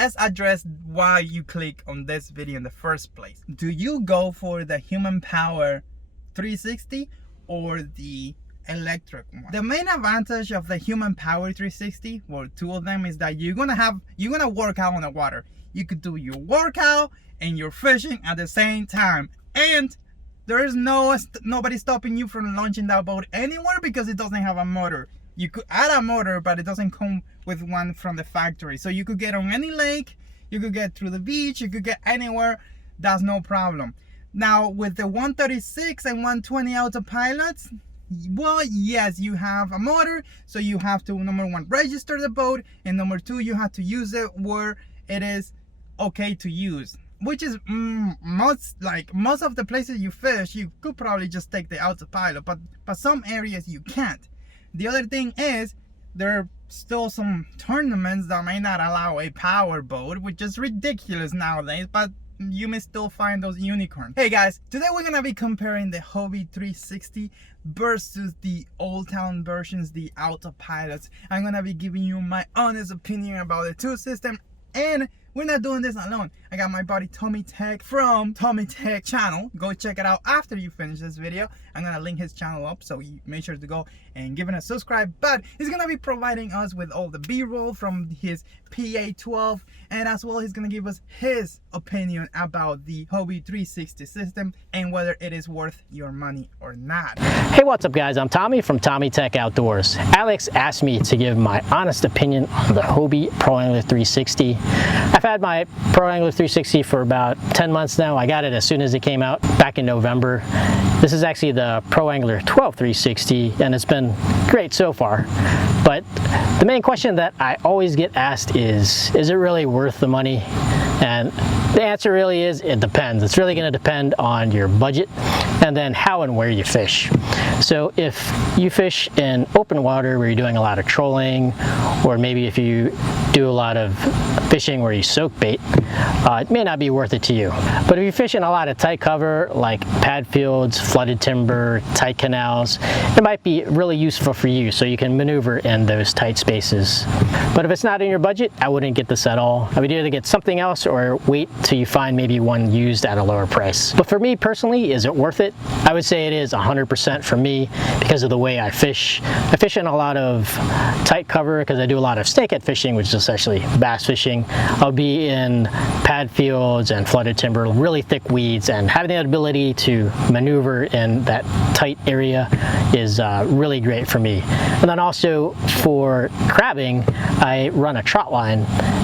let's address why you click on this video in the first place. Do you go for the human power 360 or the electric one? The main advantage of the human power 360, well, two of them, is that you're gonna work out on the water. You could do your workout and your fishing at the same time, and there is nobody stopping you from launching that boat anywhere because it doesn't have a motor. You could add a motor, but it doesn't come with one from the factory. So you could get on any lake, you could get through the beach, you could get anywhere. That's no problem. Now with the 136 and 120 autopilots, well, yes, you have a motor, so you have to, number one, register the boat, and number two, you have to use it where it is okay to use. Which is most of the places you fish, you could probably just take the autopilot, but some areas you can't. The other thing is, there are still some tournaments that may not allow a power boat, which is ridiculous nowadays, but you may still find those unicorns. Hey guys, today we're gonna be comparing the Hobie 360 versus the Old Town versions, the autopilots. I'm gonna be giving you my honest opinion about the two systems, and we're not doing this alone. I got my buddy Tommy Tech from Tommy Tech channel. Go check it out after you finish this video. I'm gonna link his channel up, so you make sure to go and give it a subscribe. But he's gonna be providing us with all the B-roll from his PA12, and as well he's gonna give us his opinion about the Hobie 360 system and whether it is worth your money or not. Hey, what's up guys? I'm Tommy from Tommy Tech Outdoors. Alex asked me to give my honest opinion on the Hobie Pro Angler 360. I've had my Pro Angler 360 for about 10 months now. I got it as soon as it came out back in November. This is actually the Pro Angler 12 360, and it's been great so far. But the main question that I always get asked is it really worth the money? And the answer really is, it depends. It's really going to depend on your budget and then how and where you fish. So if you fish in open water where you're doing a lot of trolling, or maybe if you do a lot of fishing where you soak bait, it may not be worth it to you. But if you fish in a lot of tight cover like pad fields, flooded timber, tight canals, it might be really useful for you so you can maneuver in those tight spaces. But if it's not in your budget, I wouldn't get this at all. I would either get something else or wait till you find maybe one used at a lower price. But for me personally, is it worth it? I would say it is 100% for me because of the way I fish. I fish in a lot of tight cover because I do a lot of snakehead fishing, which is essentially bass fishing. I'll be in pad fields and flooded timber, really thick weeds, and having the ability to maneuver in that tight area is really great for me. And then also for crabbing, I run a trot line,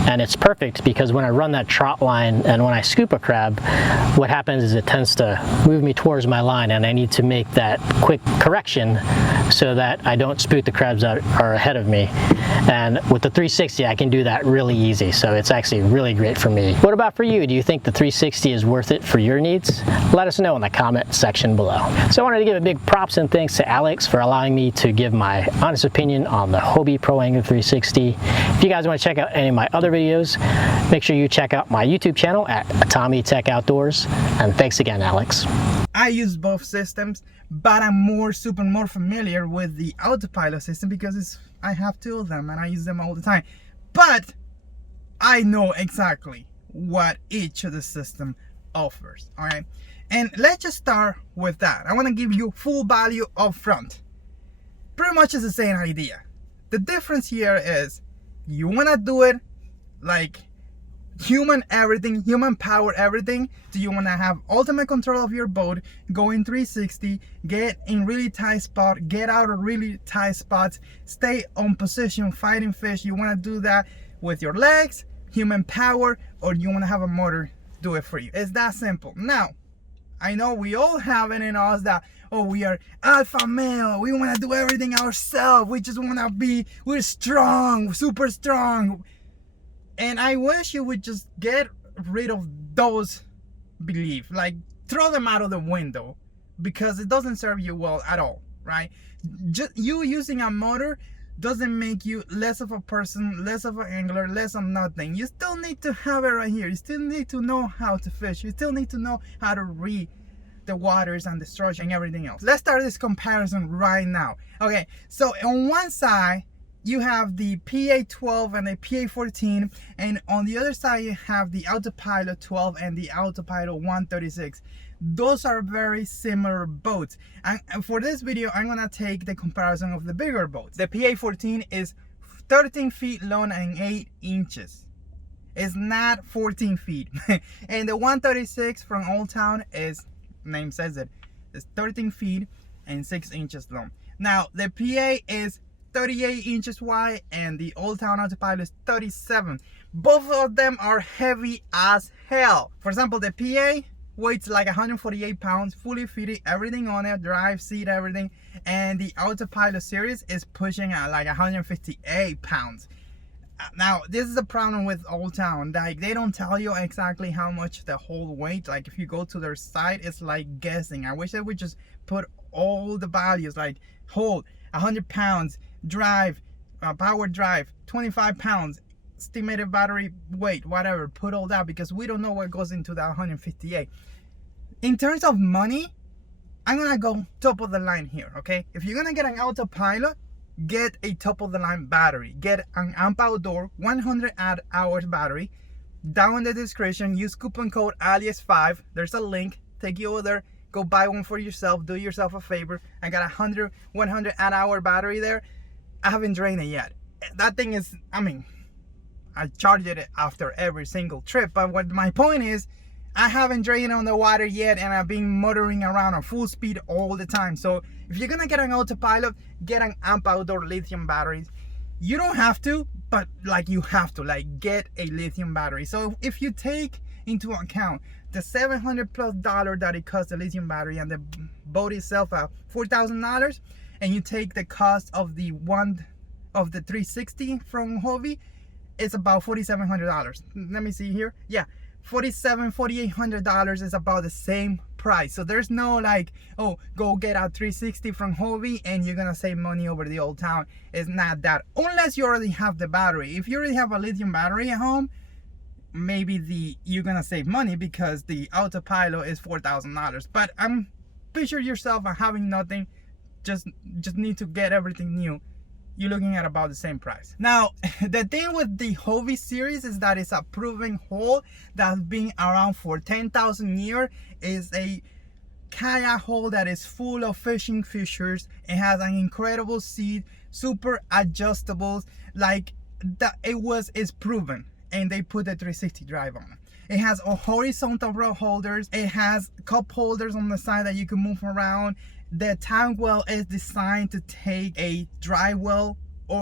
and it's perfect because when I run that trot line and when I scoop a crab, what happens is it tends to move me towards my line, and I need to make that quick correction so that I don't spook the crabs that are ahead of me. And with the 360, I can do that really easy, so it's actually really great for me. What about for you? Do you think the 360 is worth it for your needs? Let us know in the comment section below. So I wanted to give a big props and thanks to Alex for allowing me to give my honest opinion on the Hobie Pro Angler 360. If you guys want to check out any of my other videos, make sure you check out my YouTube channel at Tommy Tech Outdoors. And thanks again, Alex. I use both systems, but I'm more familiar with the autopilot system because I have two of them and I use them all the time. But I know exactly what each of the system offers, all right? And let's just start with that. I want to give you full value up front. Pretty much it's the same idea. The difference here is you want to do it like human power everything. Do you want to have ultimate control of your boat, go in 360, get in really tight spot, get out of really tight spots, stay on position fighting fish? You want to do that with your legs, human power, or you want to have a motor do it for you? It's that simple. Now I know we all have it in us that, oh, we are alpha male, we want to do everything ourselves, we just want to be, we're strong, super strong. And I wish you would just get rid of those beliefs, like throw them out of the window, because it doesn't serve you well at all, right? Just you using a motor doesn't make you less of a person, less of an angler, less of nothing. You still need to have it right here. You still need to know how to fish. You still need to know how to read the waters and the structure and everything else. Let's start this comparison right now. Okay, so on one side, you have the PA12 and the PA14, and on the other side you have the AutoPilot 12 and the AutoPilot 136. Those are very similar boats, and for this video I'm gonna take the comparison of the bigger boats. The PA14 is 13 feet long and 8 inches. It's not 14 feet. And the 136 from Old Town is, name says it, it's 13 feet and 6 inches long. Now the PA is 38 inches wide and the Old Town AutoPilot is 37. Both of them are heavy as hell. For example, the PA weighs like 148 pounds, fully fitted, everything on it, drive, seat, everything. And the AutoPilot series is pushing at like 158 pounds. Now, this is the problem with Old Town. Like, they don't tell you exactly how much the whole weight. Like, if you go to their site, it's like guessing. I wish they would just put all the values, like hold 100 pounds, drive, power drive 25 pounds, estimated battery weight, whatever. Put all that, because we don't know what goes into that 158. In terms of money, I'm gonna go top of the line here, okay? If you're gonna get an AutoPilot, get a top of the line battery. Get an AMP Outdoor 100 hours battery. Down in the description, use coupon code Aliex5. There's a link. Take you over there. Go buy one for yourself. Do yourself a favor. I got a 100 hour battery there. I haven't drained it yet. That thing is, I mean, I charge it after every single trip. But what my point is, I haven't drained on the water yet, and I've been motoring around on full speed all the time. So if you're gonna get an AutoPilot, get an AMP Outdoor lithium batteries. You don't have to, but like you have to, like, get a lithium battery. So if you take into account the $700+ that it costs, the lithium battery, and the boat itself at $4,000, and you take the cost of the 360 from Hobie, it's about $4,700. Let me see here. Yeah, $4,800 is about the same price. So there's no like, oh, go get a 360 from Hobie and you're gonna save money over the Old Town. It's not that, unless you already have the battery. If you already have a lithium battery at home, maybe you're gonna save money, because the AutoPilot is $4,000. But picture yourself having nothing, just need to get everything new. You're looking at about the same price. Now, the thing with the Hobie series is that it's a proven hull that's been around for 10,000 years. It's a kayak hull that is full of fishing features. It has an incredible seat, super adjustables. Like, that it's proven, and they put the 360 drive on it. It has a horizontal rod holders. It has cup holders on the side that you can move around. The tank well is designed to take a dry well,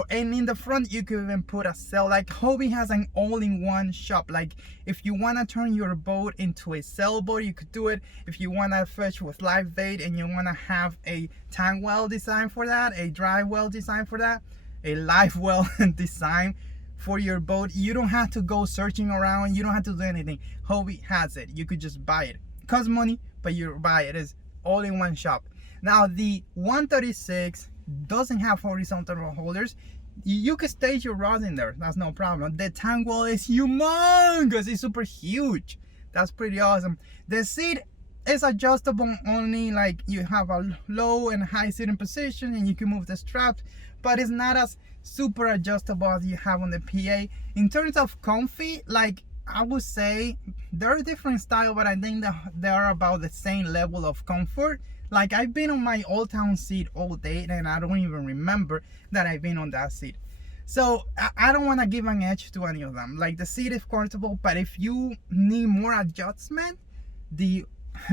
and in the front you can even put a sail. Like, Hobie has an all-in-one shop. Like, if you want to turn your boat into a sailboat, you could do it. If you want to fish with live bait and you want to have a tank well designed for that, a dry well designed for that, a live well designed for your boat, you don't have to go searching around. You don't have to do anything. Hobie has it. You could just buy it. It costs money, but you buy it. It's all-in-one shop. Now, the 136 doesn't have horizontal rod holders. You can stage your rods in there. That's no problem. The tank wall is humongous. It's super huge. That's pretty awesome. The seat is adjustable only. Like, you have a low and high sitting position, and you can move the straps, but it's not as super adjustable as you have on the PA. In terms of comfy, like, I would say they're a different style, but I think that they're about the same level of comfort. Like, I've been on my Old Town seat all day, and I don't even remember that I've been on that seat. So I don't want to give an edge to any of them. Like, the seat is comfortable, but if you need more adjustment, the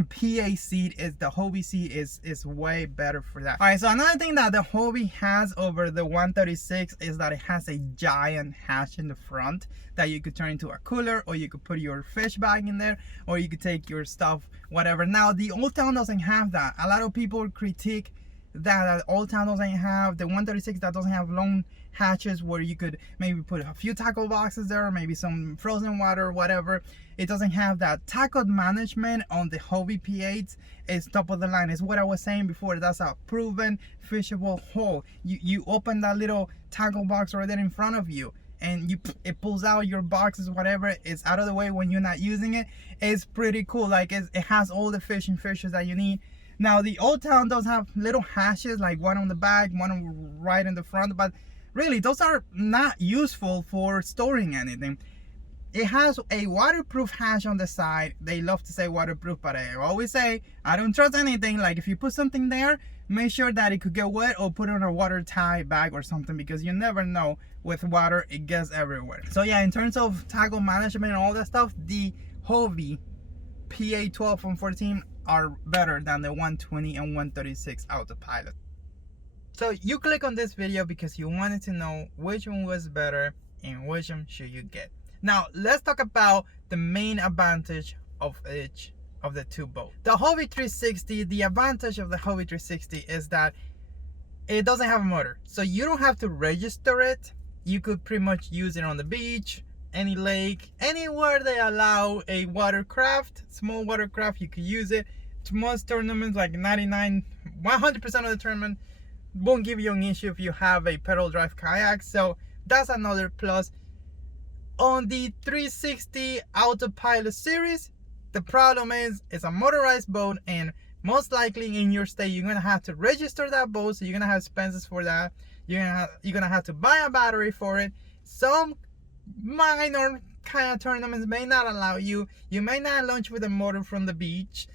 PA seat is the Hobie seat is way better for that. All right, so another thing that the Hobie has over the 136 is that it has a giant hatch in the front that you could turn into a cooler, or you could put your fish bag in there, or you could take your stuff, whatever. Now, the Old Town doesn't have that. A lot of people critique that Old Town doesn't have, the 136 that doesn't have long hatches where you could maybe put a few tackle boxes there, or maybe some frozen water or whatever. It doesn't have that. Tackle management on the Hobie P8s is top of the line. It's what I was saying before. That's a proven fishable hull. You open that little tackle box right there in front of you, and it pulls out your boxes, whatever. It's out of the way when you're not using it. It's pretty cool. Like, it has all the fishing features that you need. Now, the Old Town does have little hatches, like one on the back, one right in the front, but really, those are not useful for storing anything. It has a waterproof hatch on the side. They love to say waterproof, but I always say I don't trust anything. Like if you put something there, make sure that it could get wet, or put it on a watertight bag or something, because you never know. With water, it gets everywhere. So yeah, in terms of tackle management and all that stuff, the Hobie PA12 and 14 are better than the 120 and 136 AutoPilot. So you click on this video because you wanted to know which one was better and which one should you get. Now let's talk about the main advantage of each of the two boats. The Hobie 360, the advantage of the Hobie 360 is that it doesn't have a motor, so you don't have to register it. You could pretty much use it on the beach, any lake, anywhere they allow a watercraft, small watercraft, you could use it. To most tournaments, like 100% of the tournament won't give you an issue if you have a pedal drive kayak, so that's another plus. On the 360 AutoPilot series, the problem is it's a motorized boat, and most likely in your state you're gonna have to register that boat, so you're gonna have expenses for that. You're gonna have to buy a battery for it. Some minor kind of tournaments may not allow you. You may not launch with a motor from the beach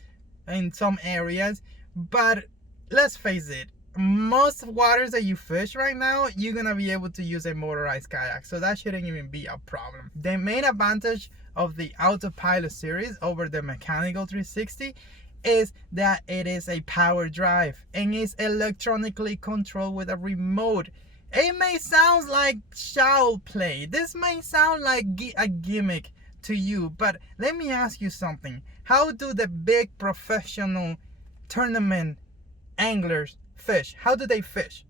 in some areas, but let's face it, most waters that you fish right now, you're gonna be able to use a motorized kayak, so that shouldn't even be a problem. The main advantage of the AutoPilot series over the mechanical 360 is that it is a power drive and is electronically controlled with a remote. It may sound like child play, this may sound like a gimmick to you, but let me ask you something. How do the big professional tournament anglers fish? How do they fish?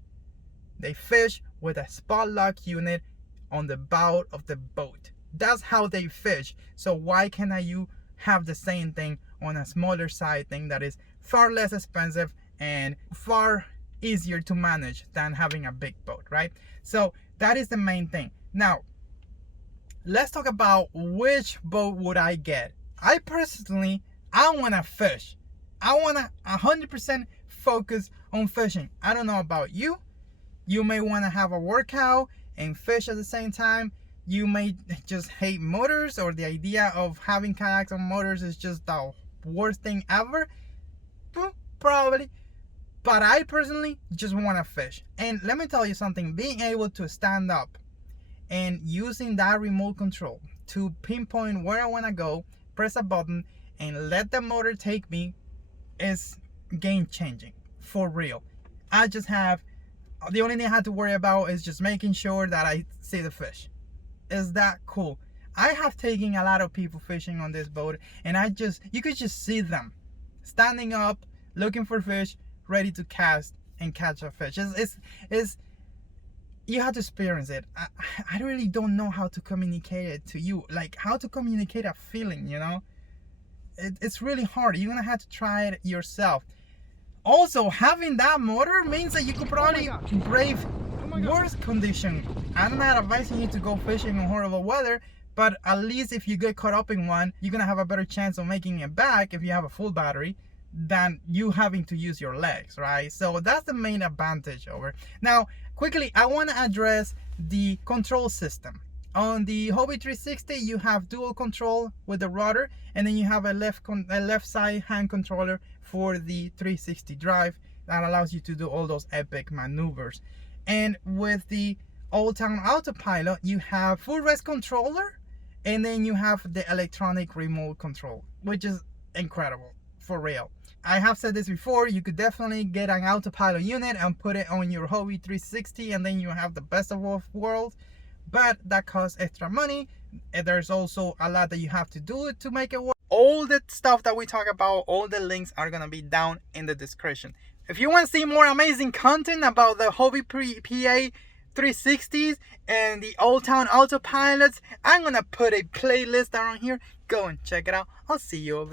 They fish with a spot lock unit on the bow of the boat. That's how they fish. So why cannot you have the same thing on a smaller side thing that is far less expensive and far easier to manage than having a big boat, right? So that is the main thing. Now let's talk about which boat would I get. I personally, I want to fish. I want to 100% focus on fishing. I don't know about you. You may want to have a workout and fish at the same time. You may just hate motors, or the idea of having kayaks on motors is just the worst thing ever. Probably. But I personally just want to fish. And let me tell you something, being able to stand up and using that remote control to pinpoint where I want to go, press a button and let the motor take me is game changing, for real. I just have, the only thing I have to worry about is just making sure that I see the fish. Is that cool? I have taken a lot of people fishing on this boat, and you could just see them standing up, looking for fish, ready to cast and catch a fish. It's you have to experience it. I really don't know how to communicate it to you, like how to communicate a feeling, you know. It's really hard. You're gonna have to try it yourself. Also, having that motor means that you could probably brave worse condition. I'm not advising you to go fishing in horrible weather, but at least if you get caught up in one, you're gonna have a better chance of making it back if you have a full battery than you having to use your legs, right? So that's the main advantage over. Now, quickly, I want to address the control system. On the Hobie 360, you have dual control with the rudder, and then you have a left side hand controller for the 360 drive that allows you to do all those epic maneuvers. And with the Old Town AutoPilot, you have full rest controller, and then you have the electronic remote control, which is incredible, for real. I have said this before, you could definitely get an AutoPilot unit and put it on your Hobie 360, and then you have the best of both worlds, but that costs extra money. And there's also a lot that you have to do to make it work. All the stuff that we talk about, all the links are gonna be down in the description. If you want to see more amazing content about the Hobie PA 360s and the Old Town AutoPilots, I'm gonna put a playlist around here. Go and check it out. I'll see you over there.